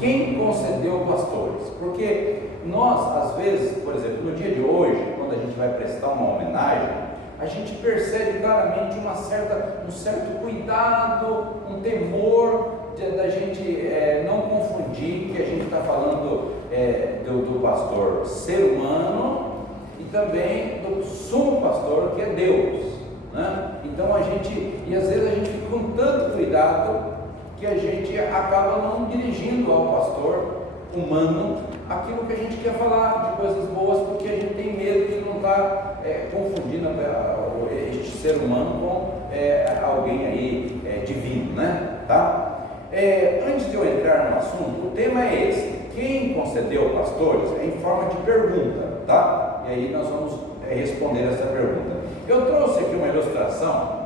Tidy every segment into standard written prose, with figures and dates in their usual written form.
quem concedeu pastores? Porque nós, às vezes, por exemplo, no dia de hoje, quando a gente vai prestar uma homenagem, a gente percebe claramente um certo cuidado, um temor da gente não confundir que a gente está falando do pastor ser humano e também do sumo pastor, que é Deus, né? Então e às vezes a gente fica com tanto cuidado que a gente acaba não dirigindo ao pastor humano aquilo que a gente quer falar de coisas boas, porque a gente tem medo de não estar confundindo este ser humano com alguém aí divino, né? Tá? Antes de eu entrar no assunto, o tema é esse: quem concedeu pastores? É em forma de pergunta, tá? E aí nós vamos responder essa pergunta. Eu trouxe aqui uma ilustração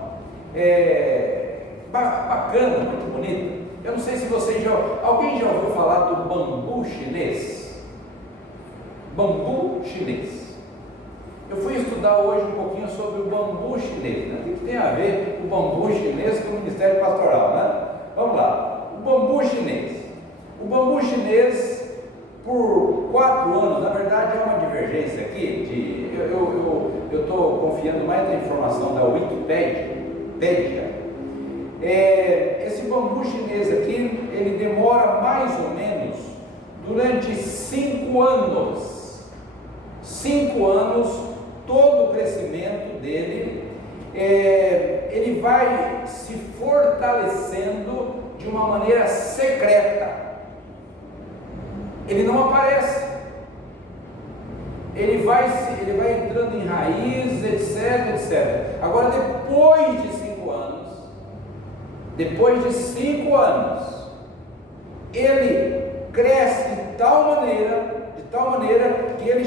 bacana, muito bonita. Eu não sei se alguém já ouviu falar do bambu chinês? Bambu chinês. Eu fui estudar hoje um pouquinho sobre o bambu chinês, né? O que tem a ver o bambu chinês com o ministério pastoral, né? Vamos lá. O bambu chinês. O bambu chinês, por 4 anos, na verdade é uma divergência aqui, eu estou confiando mais na informação da Wikipédia. Esse bambu chinês aqui, ele demora mais ou menos durante 5 anos. 5 anos, todo o crescimento dele, ele vai se fortalecendo de uma maneira secreta. Ele não aparece. Ele vai entrando em raízes, etc. Agora, depois de 5 anos, ele cresce de tal maneira que ele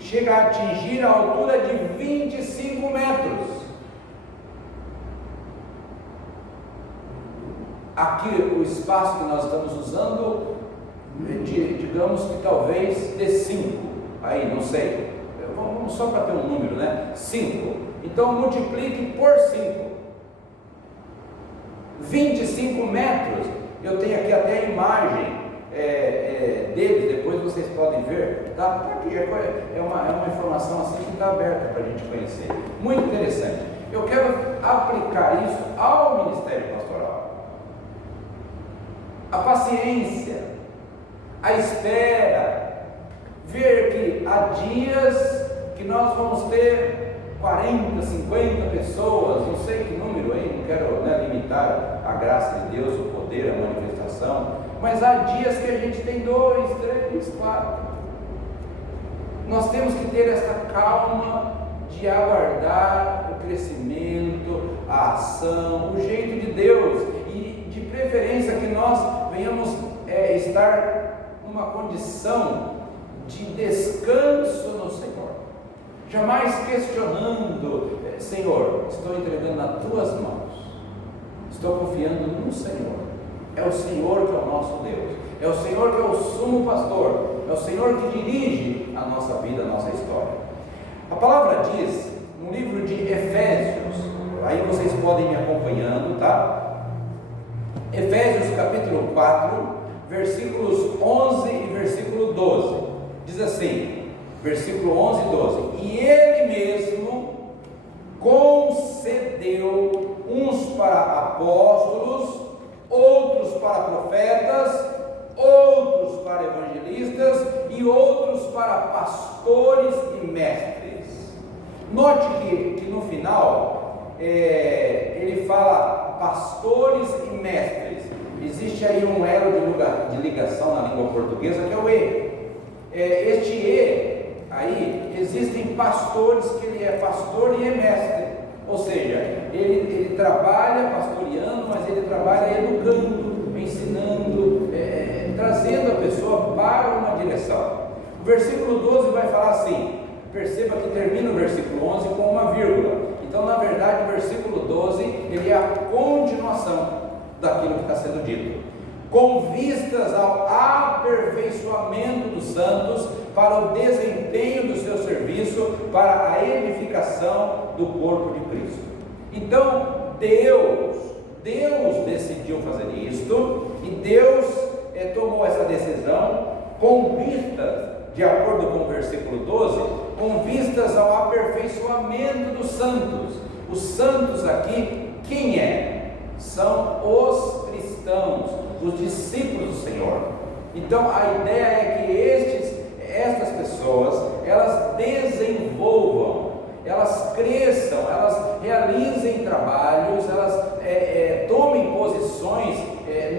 chega a atingir a altura de 25 metros. Aqui o espaço que nós estamos usando, digamos que talvez dê 5, aí não sei, vamos só para ter um número, né? 5, então multiplique por 5, 25 metros, eu tenho aqui até a imagem deles, depois vocês podem ver, tá? Aqui é uma informação assim que está aberta para a gente conhecer, muito interessante. Eu quero aplicar isso ao ministério pastoral. A paciência, a espera, ver que há dias que nós vamos ter 40, 50 pessoas, não sei que número aí, não quero limitar a graça de Deus, o poder, a manifestação, mas há dias que a gente tem 2, 3, 4. Nós temos que ter essa calma de aguardar o crescimento, a ação, o jeito de Deus, e de preferência que nós venhamos estar numa condição de descanso no Senhor, jamais questionando: Senhor, estou entregando nas tuas mãos, estou confiando no Senhor. É o Senhor que é o nosso Deus, é o Senhor que é o sumo pastor, é o Senhor que dirige a nossa vida, a nossa história. A palavra diz no livro de Efésios, aí vocês podem me acompanhando, tá? Efésios capítulo 4, versículos 11 e versículo 12, diz assim, versículo 11 e 12: e Ele mesmo concedeu uns para apóstolos, outros para profetas, outros para evangelistas e outros para pastores e mestres. Note que no final ele fala pastores e mestres. Existe aí um elo de ligação na língua portuguesa, que é o E. Este E aí, existem pastores que ele é pastor e é mestre, ou seja, ele trabalha pastoreando, mas ele trabalha educando, ensinando, trazendo a pessoa para uma direção. O versículo 12 vai falar assim, perceba que termina o versículo 11 com uma vírgula. Então, na verdade, o versículo 12 ele é a continuação daquilo que está sendo dito. Com vistas ao aperfeiçoamento dos santos, para o desempenho do seu serviço, para a edificação do corpo de Cristo. Então, Deus decidiu fazer isto, Deus tomou essa decisão com vistas, de acordo com o versículo 12, com vistas ao aperfeiçoamento dos santos. Os santos aqui, quem é? São os cristãos, os discípulos do Senhor. Então a ideia é que estas pessoas, elas desenvolvam, elas cresçam, elas realizem trabalhos, elas tomem posições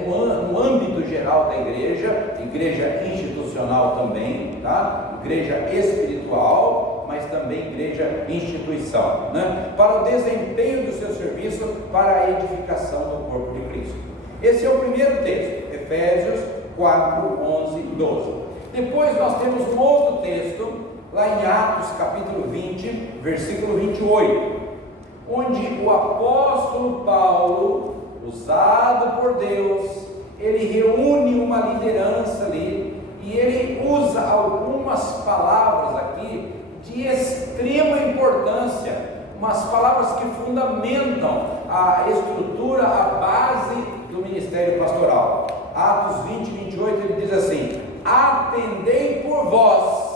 no âmbito geral da igreja institucional também, tá? Igreja espiritual, mas também igreja instituição, né? Para o desempenho do seu serviço, para a edificação do corpo de Cristo. Esse é o primeiro texto, Efésios 4, 11 e 12. Depois nós temos um outro texto, lá em Atos capítulo 20, versículo 28, onde o apóstolo Paulo, usado por Deus, ele reúne uma liderança ali, e ele usa algumas palavras aqui de extrema importância, umas palavras que fundamentam a estrutura, a base do ministério pastoral. Atos 20, 28, ele diz assim: atendei por vós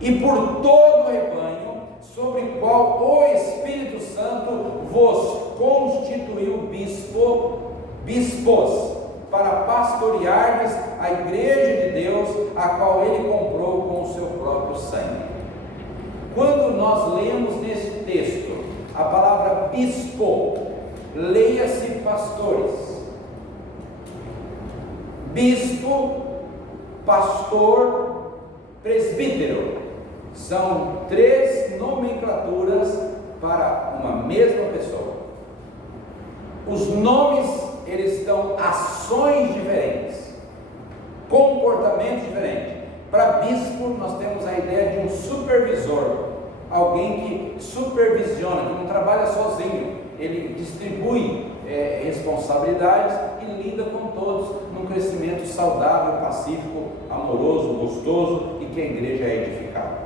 e por todo o rebanho, sobre o qual o Espírito Santo vos constituiu bispos, para pastoreardes a igreja de Deus, a qual ele comprou com o seu próprio sangue. Quando nós lemos nesse texto a palavra bispo, leia-se pastores. Bispo, pastor, presbítero, são três nomenclaturas para uma mesma pessoa. Os nomes, eles dão ações diferentes, comportamentos diferentes. Para bispo, nós temos a ideia de um supervisor, alguém que supervisiona, que não trabalha sozinho, ele distribui responsabilidades e lida com todos num crescimento saudável, pacífico, amoroso, gostoso, e que a igreja é edificada.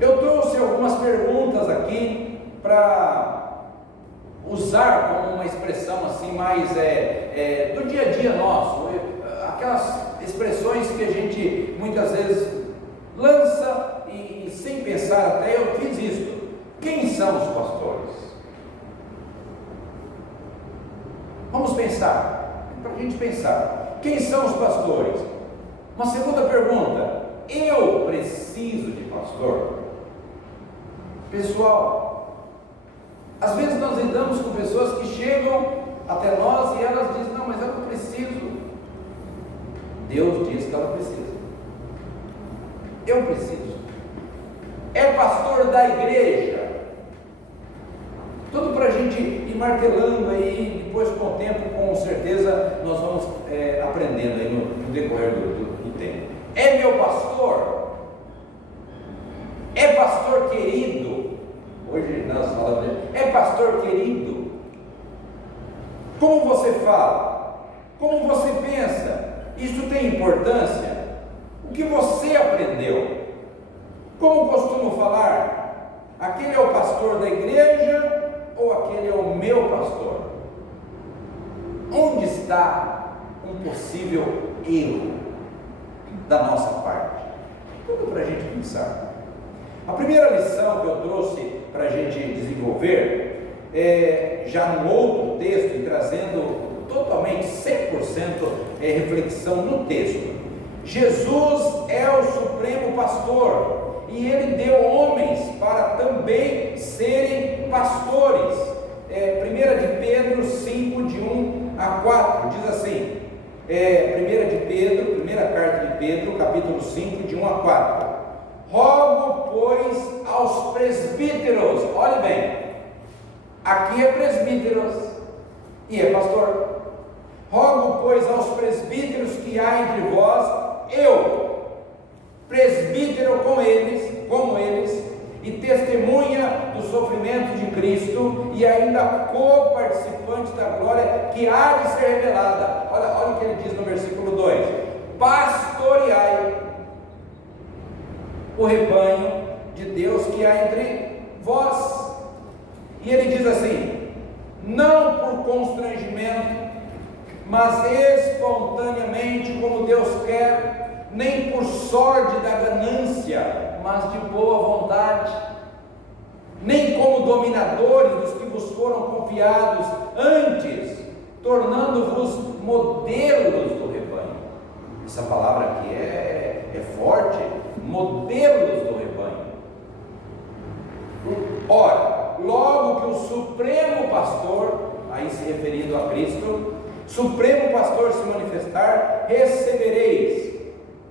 Eu trouxe algumas perguntas aqui para usar como uma expressão assim mais do dia a dia nosso, aquelas expressões que a gente muitas vezes lança e sem pensar, até eu fiz isso. Quem são os pastores? Vamos pensar, para a gente pensar, quem são os pastores? Uma segunda pergunta: eu preciso de pastor? Pessoal, às vezes nós lidamos com pessoas que chegam até nós e elas dizem: não, mas eu não preciso. Deus diz que ela precisa. Eu preciso. É pastor da igreja. Tudo para a gente ir martelando aí, depois com o tempo, com certeza, nós vamos aprendendo aí no decorrer do tempo. É meu pastor? É pastor querido? Hoje nós falamos, é pastor querido? Como você fala? Como você pensa? Isso tem importância? O que você aprendeu? Como costumo falar? Aquele é o pastor da igreja ou aquele é o meu pastor? Onde está um possível erro da nossa parte? Tudo para a gente pensar. A primeira lição que eu trouxe para a gente desenvolver já no outro texto, e trazendo totalmente 100% reflexão no texto. Jesus é o supremo pastor e ele deu homens para também serem pastores. 1 de Pedro 5, de 1 a 4, diz assim, primeira carta de Pedro, capítulo 5, de 1 a 4. Rogo, pois, aos presbíteros, olhe bem, aqui é presbíteros e é pastor. Rogo, pois, aos presbíteros que há entre vós, eu, presbítero como eles, e testemunha do sofrimento de Cristo, e ainda co-participante da glória que há de ser revelada. Olha o que ele diz no versículo 2: pastoreai o rebanho de Deus que há entre vós. E ele diz assim: não por constrangimento, mas espontaneamente, como Deus quer, nem por sorte da ganância, mas de boa vontade, nem como dominadores dos que vos foram confiados, antes, tornando-vos modelos do rebanho. Essa palavra aqui é forte, modelos do rebanho. Ora, logo que o Supremo Pastor, aí se referindo a Cristo, Supremo Pastor se manifestar, recebereis.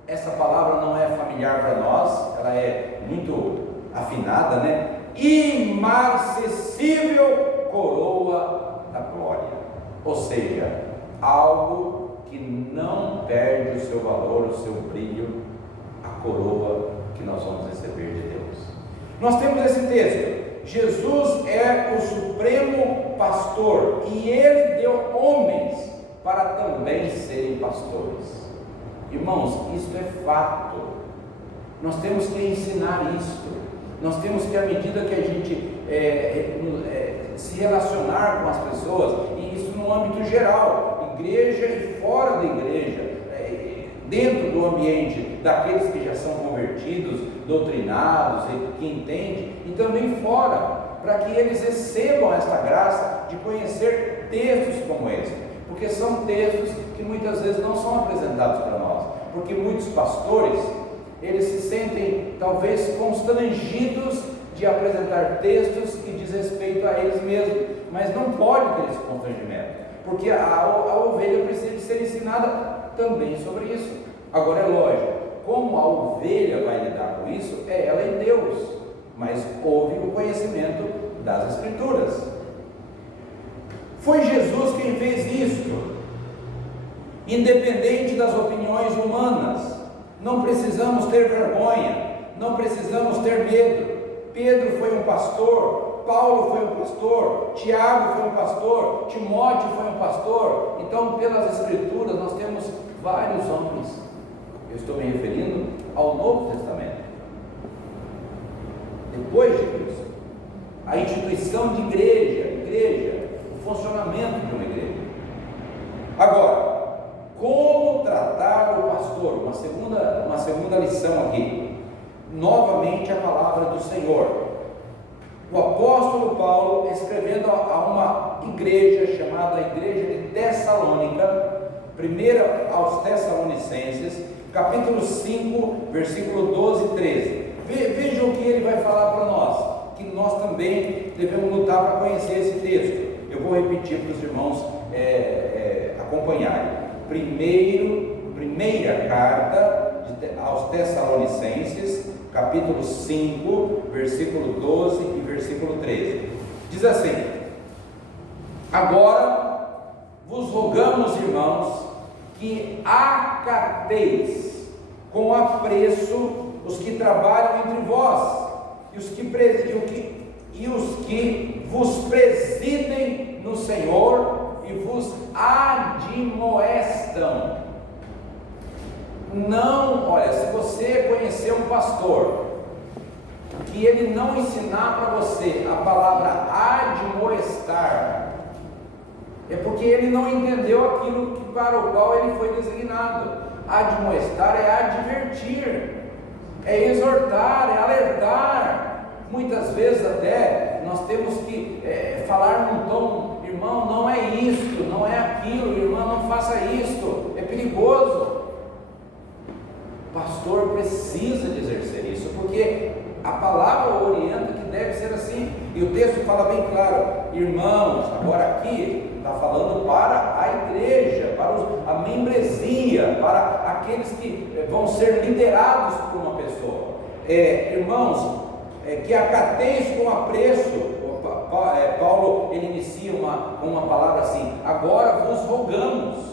Essa palavra não é familiar para nós, ela é muito afinada, né? Imarcessível coroa da glória, ou seja, algo que não perde o seu valor, o seu brilho, a coroa que nós vamos receber de Deus. Nós temos esse texto: Jesus é o Supremo Pastor e Ele deu homens para também serem pastores. Irmãos, isso é fato. Nós temos que ensinar isso. Nós temos que, à medida que a gente se relacionar com as pessoas, e isso no âmbito geral, igreja e fora da igreja, dentro do ambiente daqueles que já são convertidos, doutrinados, que entendem, e também fora, para que eles recebam esta graça de conhecer textos como esse, porque são textos que muitas vezes não são apresentados para nós, porque muitos pastores, eles se sentem talvez constrangidos de apresentar textos que diz respeito a eles mesmos, mas não pode ter esse constrangimento, porque a ovelha precisa de ser ensinada também sobre isso. Agora é lógico, como a ovelha vai lidar com isso, é ela e Deus, mas houve o conhecimento das Escrituras. Foi Jesus quem fez isso, independente das opiniões humanas. Não precisamos ter vergonha, não precisamos ter medo. Pedro foi um pastor, Paulo foi um pastor, Tiago foi um pastor, Timóteo foi um pastor. Então, pelas Escrituras, nós temos vários homens. Eu estou me referindo ao Novo Testamento. Depois de Cristo, a instituição de igreja, o funcionamento de uma igreja. Agora, como tratar o pastor? Uma segunda lição aqui. Novamente a palavra do Senhor. O apóstolo Paulo, escrevendo a uma igreja chamada Igreja de Tessalônica, primeira aos Tessalonicenses, capítulo 5, versículo 12 e 13. Vejam o que ele vai falar para nós, que nós também devemos lutar para conhecer esse texto. Eu vou repetir para os irmãos acompanharem. Primeira carta aos Tessalonicenses, capítulo 5, versículo 12 e versículo 13. Diz assim: agora vos rogamos, irmãos, que acateis com apreço os que trabalham entre vós e os que vos presidem no Senhor e vos admoestam. Não, olha, se você conhecer um pastor que ele não ensinar para você a palavra admoestar, é porque ele não entendeu aquilo para o qual ele foi designado. Admoestar é advertir, é exortar, é alertar. Muitas vezes até nós temos que falar num tom: irmão, não é isto, não é aquilo, irmão, não faça isto, é perigoso. O pastor precisa de exercer isso, porque a palavra orienta que deve ser assim, e o texto fala bem claro: irmãos, agora aqui está falando para a igreja, para a membresia, para aqueles que vão ser liderados por uma pessoa. Irmãos, que acateis com apreço. Paulo ele inicia com uma palavra assim: agora vos rogamos.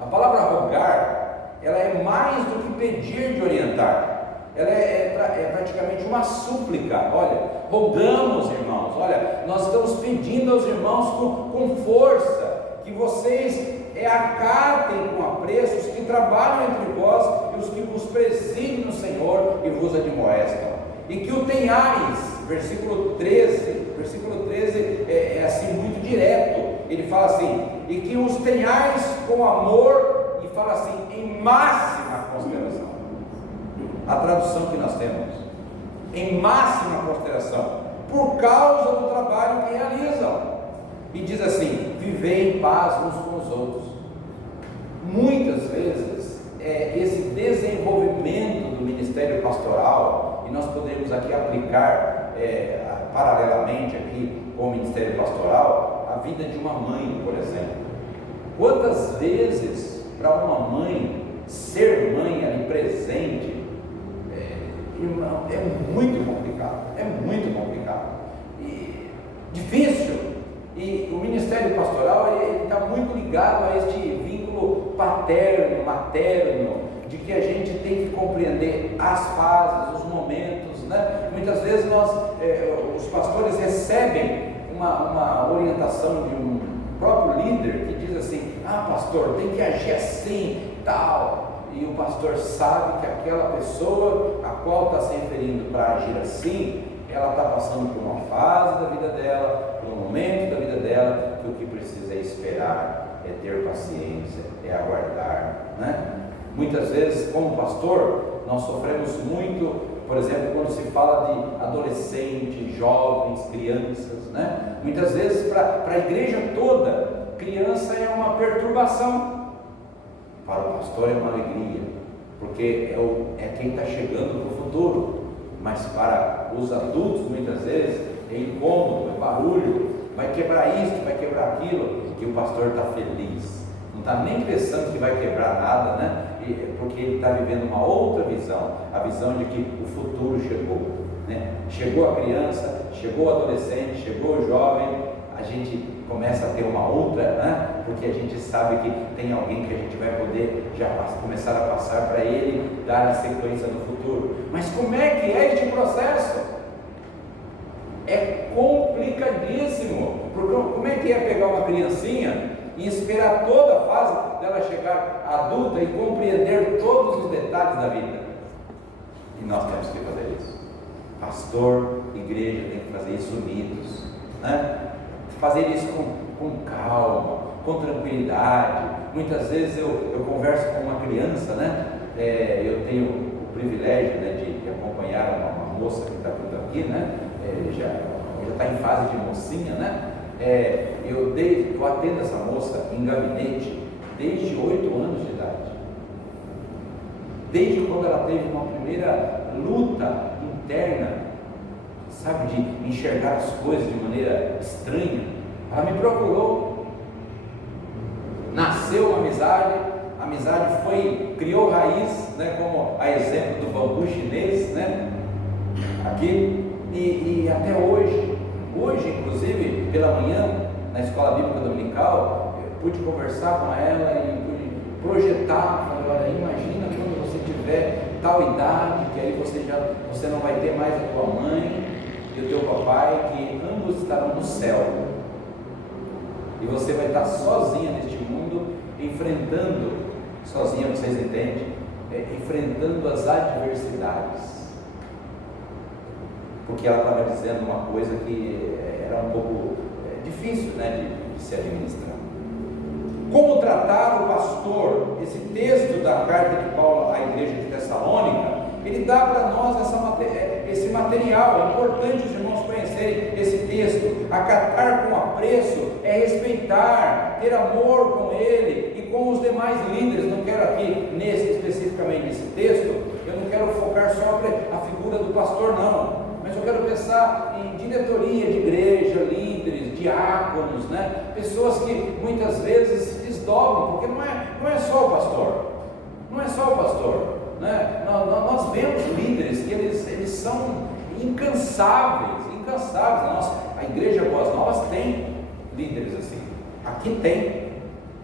A palavra rogar, ela é mais do que pedir de orientar, ela é praticamente uma súplica. Olha, rogamos, irmãos, olha, nós estamos pedindo aos irmãos com força, que vocês acatem com apreço os que trabalham entre vós e os que vos presidem no Senhor e vos admoestam, e que o tenhais. Versículo 13 é assim muito direto: ele fala assim, e que os tenhais com amor, e fala assim, em máxima consideração. A tradução que nós temos, em máxima consideração, por causa do trabalho que realizam. E diz assim, vivei em paz uns com os outros. Muitas vezes, esse desenvolvimento do ministério pastoral, e nós podemos aqui aplicar paralelamente aqui com o ministério pastoral, a vida de uma mãe, por exemplo. Quantas vezes para uma mãe ser mãe ali presente, irmão, é muito complicado, e difícil. E o ministério pastoral está muito ligado a este vínculo paterno, materno, de que a gente tem que compreender as fases, os momentos, né? Muitas vezes os pastores recebem uma orientação de um próprio líder que diz assim, pastor, tem que agir assim, tal, e o pastor sabe que aquela pessoa a qual está se referindo para agir assim, ela está passando por uma fase da vida dela, por um momento da vida dela, que o que precisa é esperar, é ter paciência, é aguardar, né? Muitas vezes, como pastor, nós sofremos muito, por exemplo, quando se fala de adolescentes, jovens, crianças, né? Muitas vezes, para a igreja toda, criança é uma perturbação, para o pastor é uma alegria, porque é quem está chegando para o futuro. Mas para os adultos, muitas vezes, é incômodo, é barulho, vai quebrar isso, vai quebrar aquilo, e o pastor está feliz, não está nem pensando que vai quebrar nada, né? Porque ele está vivendo uma outra visão, a visão de que o futuro chegou, né? Chegou a criança, chegou o adolescente, chegou o jovem, a gente começa a ter uma outra, né? Porque a gente sabe que tem alguém que a gente vai poder já começar a passar para ele, dar a sequência no futuro. Mas como é que é este processo? É complicadíssimo, porque como é que é pegar uma criancinha e esperar toda a fase dela chegar adulta e compreender todos os detalhes da vida? E nós temos que fazer isso. Pastor, igreja tem que fazer isso unidos, né? Fazer isso com calma, com tranquilidade. Muitas vezes eu converso com uma criança, né? Eu tenho o privilégio, né, de acompanhar uma moça que está tudo aqui, né? Já está em fase de mocinha, né? Eu atendo essa moça em gabinete desde 8 anos de idade. Desde quando ela teve uma primeira luta interna, sabe, de enxergar as coisas de maneira estranha, ela me procurou, nasceu uma amizade, a amizade criou raiz, né, como a exemplo do bambu chinês, né, aqui, e até hoje, inclusive, pela manhã, na escola bíblica dominical, eu pude conversar com ela e pude projetar, falei, olha, imagina quando você tiver tal idade, que aí você não vai ter mais a tua mãe e o teu papai, que ambos estarão no céu, e você vai estar sozinha neste mundo, enfrentando, sozinha, vocês entendem, enfrentando as adversidades, porque ela estava dizendo uma coisa que era um pouco difícil, né, de se administrar. Como tratar o pastor? Esse texto da carta de Paulo à igreja de Tessalônica, ele dá para nós esse material. É importante os irmãos conhecerem esse texto. Acatar com apreço é respeitar, ter amor com ele e com os demais líderes. Não quero aqui, especificamente nesse texto, eu não quero focar só a figura do pastor, não, mas eu quero pensar em diretoria de igreja, líderes, diáconos, né? Pessoas que muitas vezes se desdobram, porque não é só o pastor, né? Nós vemos líderes que eles são incansáveis. A igreja Boas Novas tem líderes assim, aqui tem,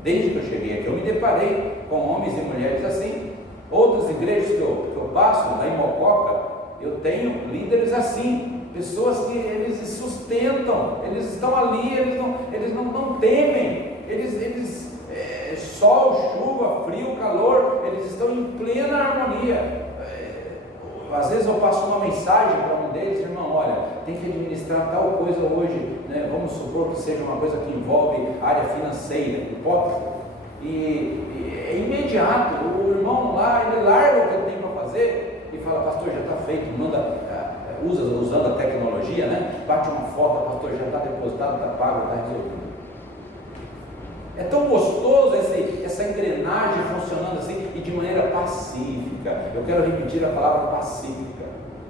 desde que eu cheguei aqui eu me deparei com homens e mulheres assim. Outras igrejas que eu passo, lá em Mococa, eu tenho líderes assim, pessoas que eles se sustentam, eles estão ali, eles não temem, sol, chuva, frio, calor, eles estão em plena harmonia. às vezes eu passo uma mensagem para um deles: irmão, olha, tem que administrar tal coisa hoje, né? Vamos supor que seja uma coisa que envolve área financeira, hipótese, e é imediato, o irmão lá, ele larga o que ele tem para fazer e fala: pastor, já está feito, manda, usando a tecnologia, né? Bate uma foto: pastor, já está depositado, está pago, está resolvido. É tão gostoso essa engrenagem funcionando assim, e de maneira pacífica. Eu quero repetir a palavra pacífica,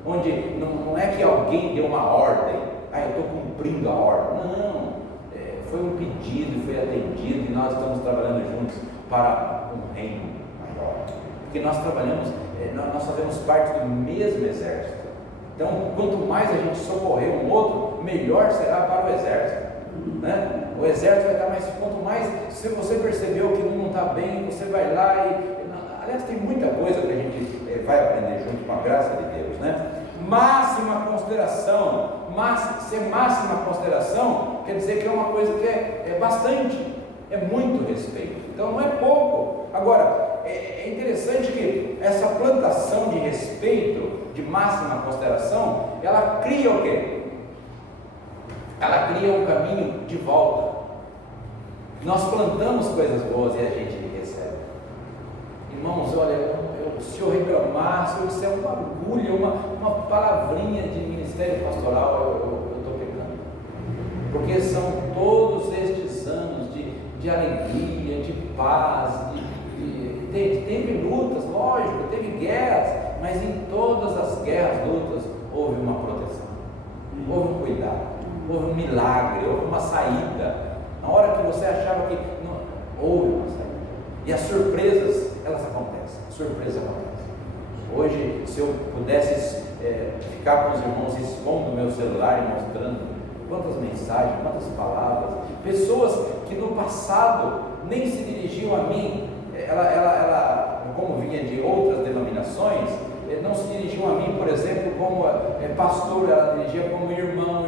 onde não é que alguém deu uma ordem, eu estou cumprindo a ordem. Não, foi um pedido, foi atendido, e nós estamos trabalhando juntos para um reino maior, porque nós trabalhamos, nós fazemos parte do mesmo exército. Então, quanto mais a gente socorrer um outro, melhor será para o exército, né? O exército vai estar mais, quanto mais, se você percebeu que um não está bem, você vai lá aliás, tem muita coisa que a gente vai aprender junto, com a graça de Deus, né? Máxima consideração, ser máxima consideração quer dizer que é uma coisa que é bastante, é muito respeito, então não é pouco. Agora, é interessante que essa plantação de respeito, de máxima consideração, ela cria o quê? Ela cria um caminho de volta. Nós plantamos coisas boas e a gente recebe. Irmãos, olha, se eu reclamar, se eu disser uma agulha, uma palavrinha de ministério pastoral, eu estou pecando. Porque são todos estes anos de alegria, de paz, teve lutas, lógico, teve guerras, mas em todas as guerras, lutas, houve uma proteção, houve um cuidado, houve um milagre, houve uma saída. Na hora que você achava que não, houve uma saída. E as surpresas, elas acontecem. Surpresa acontece. Hoje, se eu pudesse ficar com os irmãos expondo o meu celular e mostrando quantas mensagens, quantas palavras, pessoas que no passado nem se dirigiam a mim, ela como vinha de outras denominações, não se dirigiam a mim, por exemplo, como pastor, ela dirigia como irmão,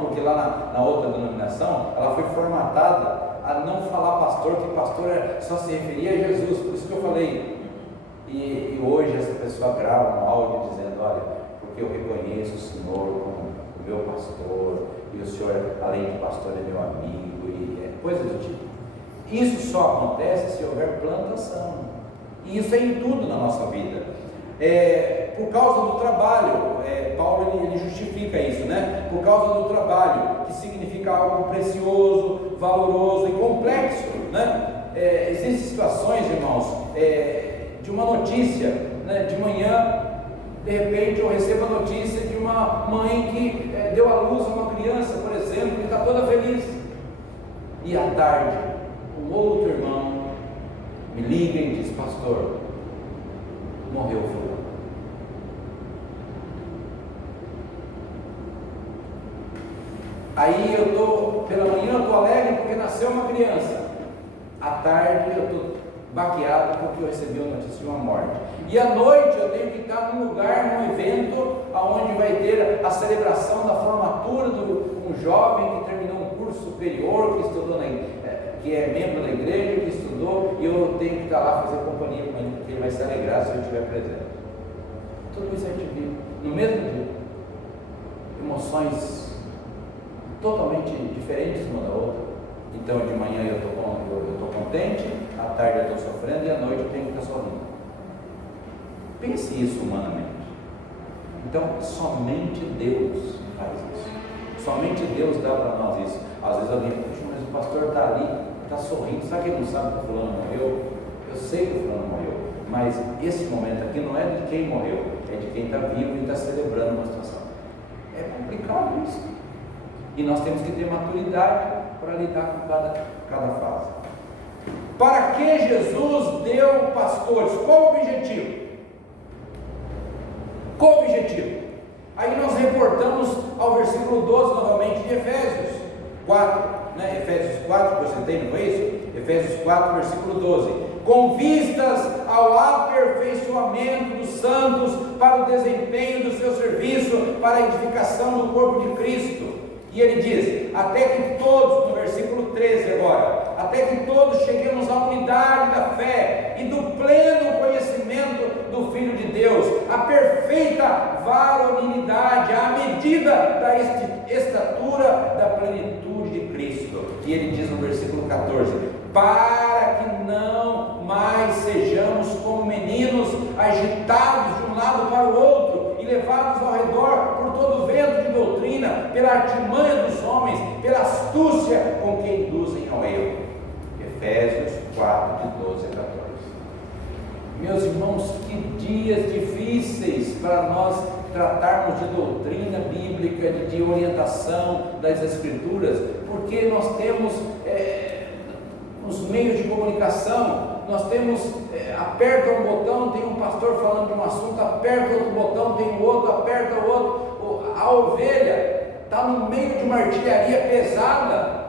porque lá na outra denominação, ela foi formatada a não falar pastor, que pastor só se referia a Jesus, por isso que eu falei. E hoje essa pessoa grava um áudio dizendo: olha, porque eu reconheço o Senhor como o meu pastor, e o Senhor, além de pastor, é meu amigo, e coisas do tipo. Isso só acontece se houver plantação, e isso é em tudo na nossa vida. Por causa do trabalho, Paulo ele justifica isso, né? Por causa do trabalho, que significa algo precioso, valoroso e complexo, né? Existem situações, irmãos, de uma notícia, né? De manhã, de repente eu recebo a notícia de uma mãe que deu à luz a uma criança, por exemplo, e está toda feliz, e à tarde um outro irmão me liga e diz: pastor, morreu o fulano. Aí eu estou, pela manhã eu estou alegre porque nasceu uma criança, à tarde eu estou baqueado porque eu recebi a notícia de uma morte, e à noite eu tenho que estar num lugar, num evento onde vai ter a celebração da formatura de um jovem que terminou um curso superior, que estudou que é membro da igreja, que estudou, e eu tenho que estar lá fazer companhia com ele, porque ele vai se alegrar se eu estiver presente. Tudo isso a gente vive no mesmo dia, emoções totalmente diferentes uma da outra. Então de manhã eu estou contente, à tarde eu estou sofrendo, e à noite eu tenho que estar sorrindo. Pense isso humanamente. Então somente Deus faz isso, somente Deus dá para nós isso. Às vezes alguém diz: mas o pastor está ali, está sorrindo, sabe que ele não sabe que o fulano morreu? Eu sei que o fulano morreu, mas esse momento aqui não é de quem morreu, é de quem está vivo e está celebrando uma situação. É complicado isso, e nós temos que ter maturidade para lidar com cada fase. Para que Jesus deu pastores? Qual o objetivo? Qual o objetivo? Aí nós reportamos ao versículo 12 novamente de Efésios 4, né? Efésios 4, que eu citei, não foi isso? Efésios 4, versículo 12: com vistas ao aperfeiçoamento dos santos, para o desempenho do seu serviço, para a edificação do corpo de Cristo. E ele diz: até que todos, no versículo 13 agora, até que todos cheguemos à unidade da fé e do pleno conhecimento do Filho de Deus, a perfeita 14: para que não mais sejamos como meninos, agitados de um lado para o outro e levados ao redor por todo vento de doutrina, pela artimanha dos homens, pela astúcia com que induzem ao erro. Efésios 4, de 12 a 14. Meus irmãos, que dias difíceis para nós tratarmos de doutrina bíblica, de orientação das Escrituras, porque nós temos nos meios de comunicação, nós temos, aperta um botão, tem um pastor falando de um assunto, aperta outro botão, tem o outro, aperta o outro, a ovelha está no meio de uma artilharia pesada,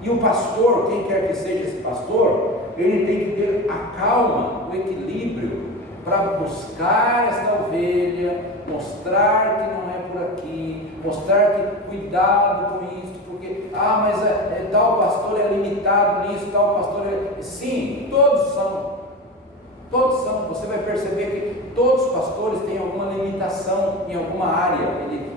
e o pastor, quem quer que seja esse pastor, ele tem que ter a calma, o equilíbrio, para buscar esta ovelha, mostrar que não é por aqui, mostrar que cuidado com isso, porque, mas tal pastor é limitado nisso, tal pastor é... Sim, todos são, você vai perceber que todos os pastores têm alguma limitação em alguma área,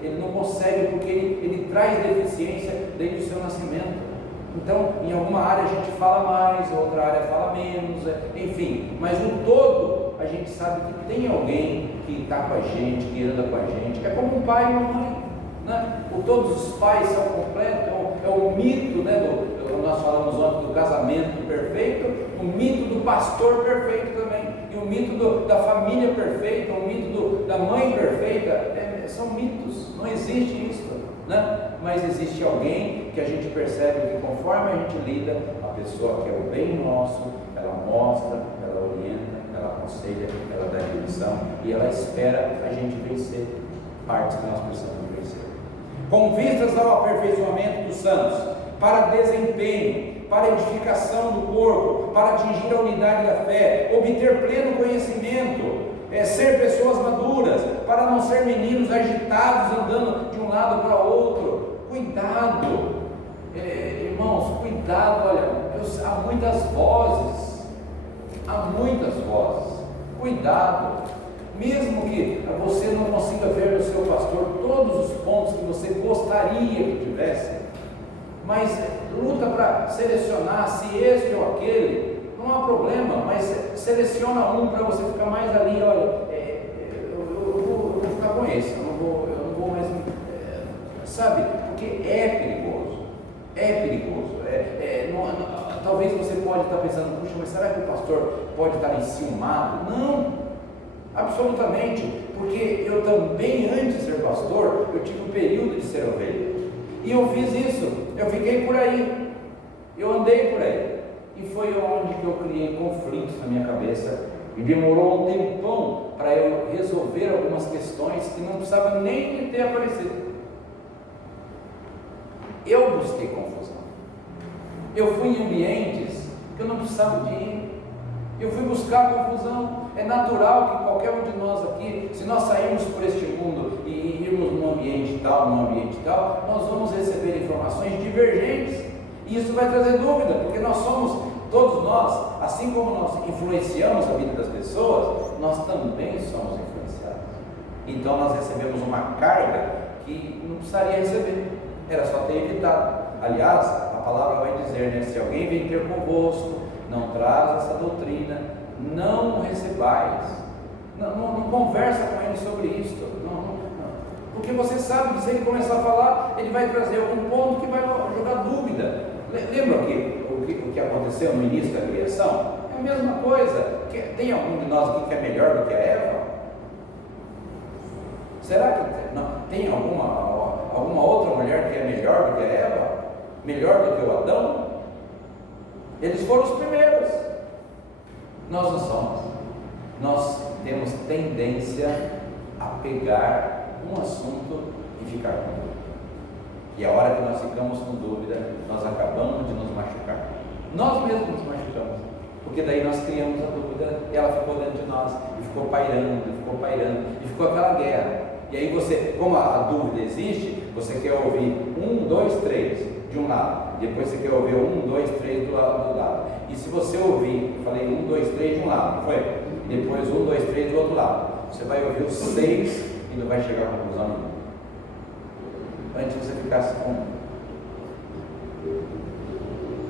ele não consegue porque ele traz deficiência desde o seu nascimento. Então, em alguma área a gente fala mais, outra área fala menos, enfim, mas no todo a gente sabe que tem alguém que está com a gente, que anda com a gente, é como um pai e uma mãe, né? Todos os pais são completos, é o mito, né, nós falamos ontem do casamento perfeito, o mito do pastor perfeito também, e o mito da família perfeita, o mito da mãe perfeita, são mitos, não existe isso, né? Mas existe alguém que a gente percebe que conforme a gente lida, a pessoa quer o bem nosso, ela mostra, ela orienta, ela aconselha, ela dá direção e ela espera a gente vencer partes que nós precisamos vencer. Com vistas ao aperfeiçoamento dos santos, para desempenho, para edificação do corpo, para atingir a unidade da fé, obter pleno conhecimento, ser pessoas maduras, para não ser meninos agitados, andando de um lado para o outro. Cuidado, irmãos, cuidado, olha, há muitas vozes, cuidado, mesmo que você não consiga ver no seu pastor todos os pontos que você gostaria que tivesse, mas luta para selecionar se este ou aquele, não há problema, mas seleciona um para você ficar mais ali, olha, eu vou ficar com esse, eu não vou mais, sabe, porque é perigoso, talvez você pode estar pensando, puxa, mas será que o pastor pode estar enciumado? Não, absolutamente, porque eu também, antes de ser pastor, eu tive um período de ser ovelha, e eu fiz isso, eu fiquei por aí, eu andei por aí, e foi onde que eu criei conflitos na minha cabeça, e demorou um tempão para eu resolver algumas questões que não precisava nem de ter aparecido. Eu busquei confusão, eu fui em ambientes que eu não precisava de ir, eu fui buscar confusão. É natural que qualquer um de nós aqui, se nós sairmos por este mundo e irmos num ambiente tal, nós vamos receber informações divergentes, e isso vai trazer dúvida, porque nós somos, todos nós, assim como nós influenciamos a vida das pessoas, nós também somos influenciados. Então nós recebemos uma carga que não precisaria receber, era só ter evitado. Aliás, a palavra vai dizer, né, se alguém vem ter convosco, não traz essa doutrina, não recebais, não conversa com ele sobre isso, não. Porque você sabe que se ele começar a falar, ele vai trazer algum ponto que vai jogar dúvida. Lembra o que aconteceu no início da criação? É a mesma coisa. Tem algum de nós aqui que é melhor do que a Eva? Será que não, tem alguma outra mulher que é melhor do que a Eva? Melhor do que o Adão? Eles foram os primeiros. Nós não somos. Nós temos tendência a pegar um assunto e ficar com dúvida. E a hora que nós ficamos com dúvida, nós acabamos de nos machucar. Nós mesmos nos machucamos. Porque daí nós criamos a dúvida e ela ficou dentro de nós. E ficou pairando. E ficou aquela guerra. E aí você, como a dúvida existe, você quer ouvir 1, 2, 3 de um lado. Depois você quer ouvir 1, 2, 3 do lado. E se você ouvir, eu falei 1, 2, 3 de um lado, não foi? E depois 1, 2, 3 do outro lado. Você vai ouvir os 6 e não vai chegar a conclusão nenhuma. Antes você ficasse com.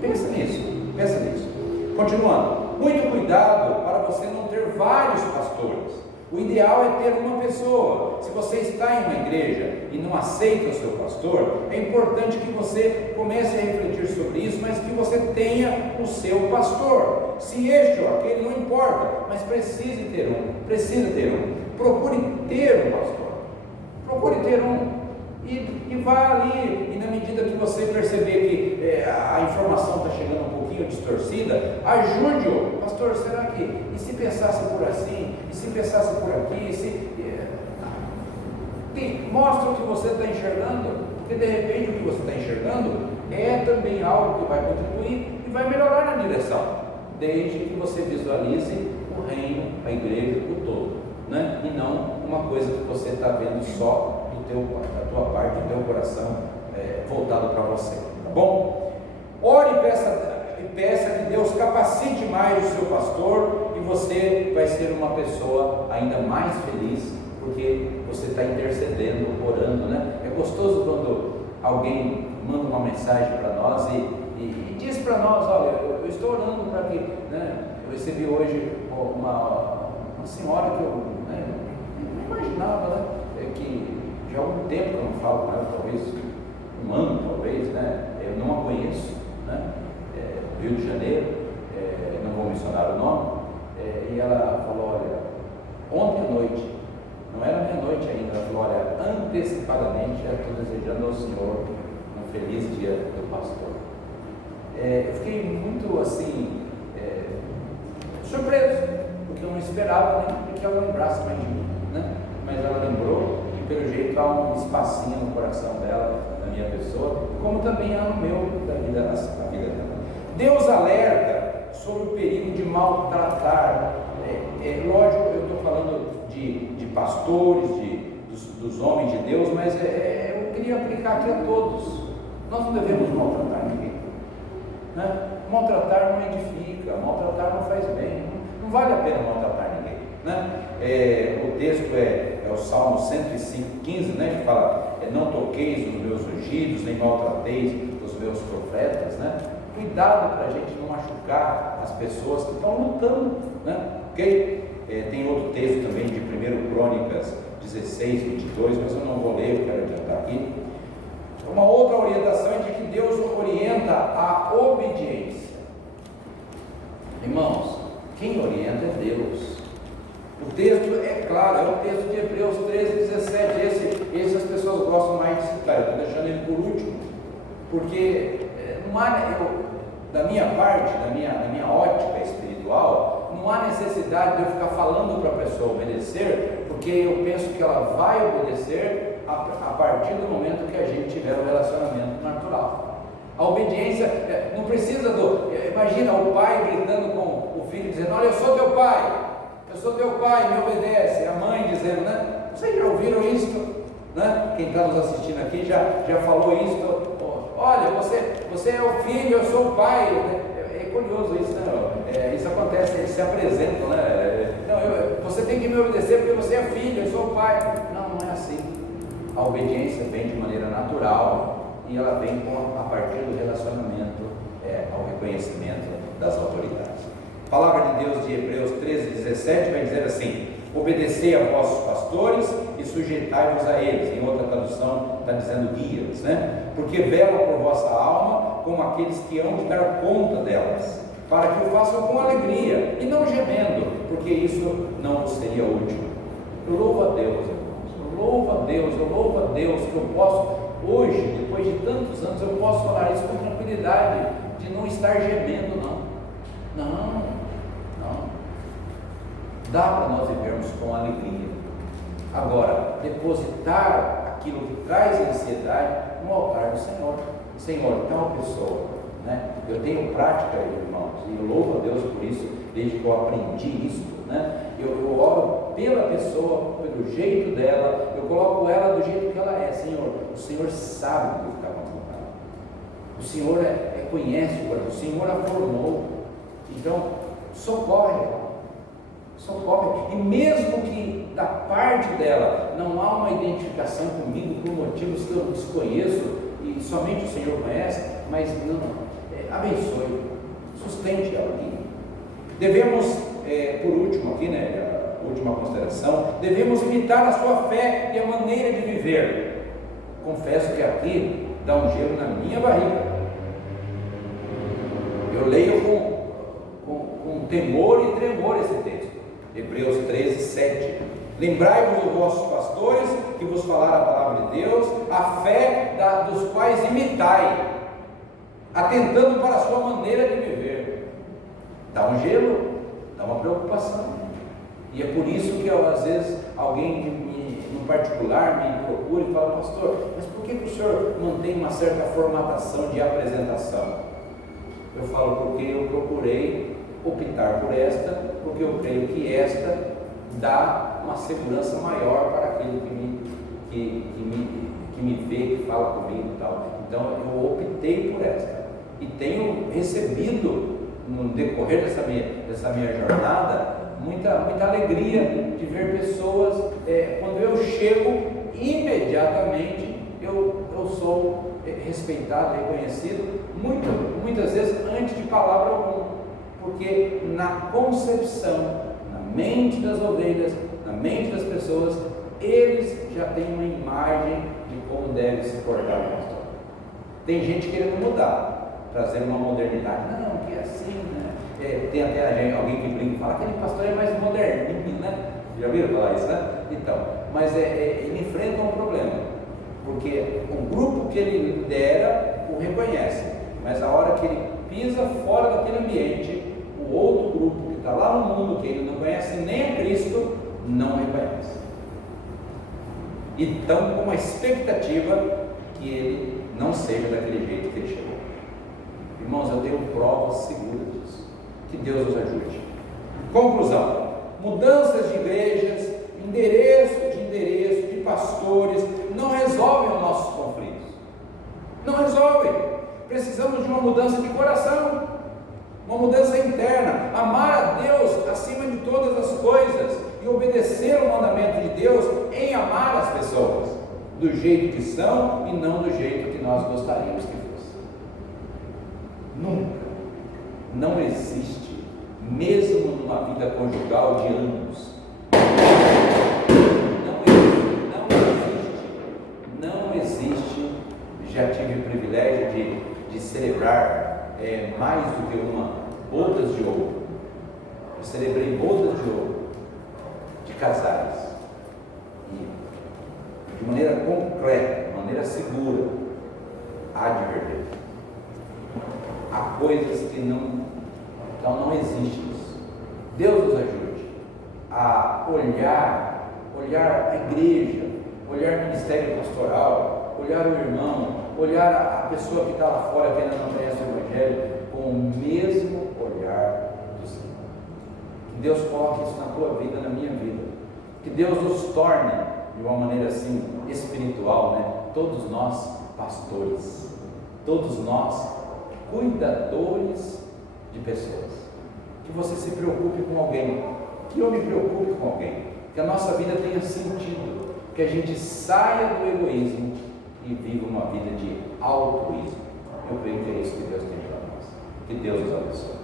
Pensa nisso, pensa nisso. Continuando, muito cuidado para você não ter vários pastores. O ideal é ter uma pessoa. Se você está em uma igreja e não aceita o seu pastor, é importante que você comece a refletir sobre isso, mas que você tenha o seu pastor. Se este ou aquele, não importa, mas precisa ter um. Procure ter um pastor. Procure ter um. E vá ali, e na medida que você perceber que a informação está chegando um pouquinho distorcida, ajude-o. Pastor, será que, e se pensasse por assim, e se pensasse por aqui, mostra o que você está enxergando, porque de repente o que você está enxergando é também algo que vai contribuir e vai melhorar na direção, desde que você visualize o reino, a igreja, o todo, né? E não uma coisa que você está vendo só da tua parte, do teu coração voltado para você, tá bom? Ore e peça que Deus capacite mais o seu pastor, e você vai ser uma pessoa ainda mais feliz, porque você está intercedendo, orando, né? É gostoso quando alguém manda uma mensagem para nós e diz para nós: olha, eu estou orando para que, né? Eu recebi hoje uma senhora que eu não imaginava, né? Que já há algum tempo que eu não falo com ela, talvez um ano, talvez, né? Eu não a conheço, né? Rio de Janeiro, não vou mencionar o nome, e ela falou: olha, ontem à noite, não era meia-noite ainda, ela falou: olha, antecipadamente eu estou desejando ao Senhor um feliz dia do pastor. Eu fiquei muito assim, surpreso, porque eu não esperava nem que ela lembrasse mais de mim, né? Mas ela lembrou, e pelo jeito há um espacinho no coração dela, da minha pessoa, como também há no meu, da vida dela. Deus alerta sobre o perigo de maltratar. Lógico, eu estou falando de pastores, dos homens de Deus, mas eu queria aplicar aqui a todos. Nós não devemos maltratar ninguém, né? Maltratar não edifica, maltratar não faz bem, não vale a pena maltratar ninguém, né? O texto é o Salmo 105:15, né? Que fala: não toqueis os meus ungidos, nem maltrateis os meus profetas, né? Cuidado para a gente não machucar as pessoas que estão lutando, né? Ok? Tem outro texto também de 1 Crônicas 16:22, mas eu não vou ler, eu quero adiantar aqui. Uma outra orientação é de que Deus orienta a obediência. Irmãos, quem orienta é Deus. O texto é claro, é o texto de Hebreus 13:17. Esse as pessoas gostam mais de citar, eu estou deixando ele por último, porque não há, da minha parte, da minha ótica espiritual, não há necessidade de eu ficar falando para a pessoa obedecer, porque eu penso que ela vai obedecer a partir do momento que a gente tiver um relacionamento natural. A obediência não precisa imagina o pai gritando com o filho, dizendo: olha, eu sou teu pai, me obedece. A mãe dizendo, né? Vocês já ouviram isso, né? Quem está nos assistindo aqui já falou isso. Olha, você é o filho, eu sou o pai. É curioso isso, né? Isso acontece, eles se apresentam, né? Não, você tem que me obedecer porque você é filho, eu sou o pai. Não é assim. A obediência vem de maneira natural e ela vem a partir do relacionamento ao reconhecimento das autoridades. A palavra de Deus de Hebreus 13:17 vai dizer assim: obedecei a vossos pastores e sujeitai-vos a eles. Em outra tradução está dizendo guias, né? Porque velam por vossa alma como aqueles que hão de dar conta delas, para que o façam com alegria e não gemendo, porque isso não vos seria útil. Eu louvo a Deus, irmãos, eu louvo a Deus que eu posso, hoje, depois de tantos anos, eu posso falar isso com tranquilidade, de não estar gemendo, não. Dá para nós vivermos com alegria. Agora, depositar aquilo que traz ansiedade no altar do Senhor. Senhor, tal pessoa, né? Eu tenho prática, irmãos, e eu louvo a Deus por isso, desde que eu aprendi isso, né? Eu oro pela pessoa, pelo jeito dela, eu coloco ela do jeito que ela é. Senhor, o Senhor sabe o que está acontecendo. O Senhor conhece o Senhor a formou. Então, socorre. E mesmo que da parte dela não há uma identificação comigo por motivos que eu desconheço e somente o Senhor conhece, mas não, abençoe, sustente alguém. Devemos, por último aqui, a última consideração, devemos imitar a sua fé e a maneira de viver. Confesso que aqui dá um gelo na minha barriga. Eu leio com temor e tremor esse texto. Hebreus 13, 7. Lembrai-vos dos vossos pastores que vos falaram a palavra de Deus, a fé dos quais imitai, atentando para a sua maneira de viver. Dá um gelo, dá uma preocupação. E é por isso que às vezes alguém no particular me procura e fala: pastor, mas por que o senhor mantém uma certa formatação de apresentação? Eu falo: porque eu procurei optar por esta, porque eu creio que esta dá uma segurança maior para aquele que me vê, que fala comigo e tal. Então eu optei por esta e tenho recebido no decorrer dessa minha jornada muita alegria de ver pessoas, quando eu chego, imediatamente eu sou respeitado, reconhecido, muitas vezes antes de palavra alguma, porque na concepção, na mente das ovelhas, na mente das pessoas, eles já têm uma imagem de como deve se portar o pastor. Tem gente querendo mudar, trazer uma modernidade. Não, que é assim, né? Tem até alguém que brinca e fala: aquele pastor é mais moderninho, né? Já viram falar isso, né? Então, mas ele enfrenta um problema, porque o grupo que ele lidera o reconhece, mas a hora que ele pisa fora daquele ambiente, o outro grupo que está lá no mundo, que ele não conhece nem a Cristo, não reconhece. E estão com uma expectativa que ele não seja daquele jeito que ele chegou. Irmãos, eu tenho provas seguras disso. Que Deus nos ajude. Conclusão: mudanças de igrejas, endereço de pastores, não resolvem os nossos conflitos. Não resolvem. Precisamos de uma mudança de coração, uma mudança interna, amar a Deus acima de todas as coisas e obedecer o mandamento de Deus em amar as pessoas do jeito que são e não do jeito que nós gostaríamos que fosse. Nunca, não existe, mesmo numa vida conjugal de anos, não existe. Já tive o privilégio de celebrar mais do que uma bodas de ouro. Eu celebrei bodas de ouro de casais, e de maneira concreta, de maneira segura, há de verdadeiro. Há coisas que não existe isso. Deus nos ajude a olhar a igreja, olhar o ministério pastoral, olhar o irmão, olhar a pessoa que está lá fora que ainda não conhece o Evangelho, com o mesmo olhar do Senhor. Que Deus coloque isso na tua vida, na minha vida. Que Deus nos torne, de uma maneira assim, espiritual, né? Todos nós pastores, todos nós cuidadores de pessoas. Que você se preocupe com alguém, que eu me preocupe com alguém, que a nossa vida tenha sentido, que a gente saia do egoísmo e viva uma vida de altruísmo. Eu creio que é isso que Deus tem para nós. Que Deus nos abençoe.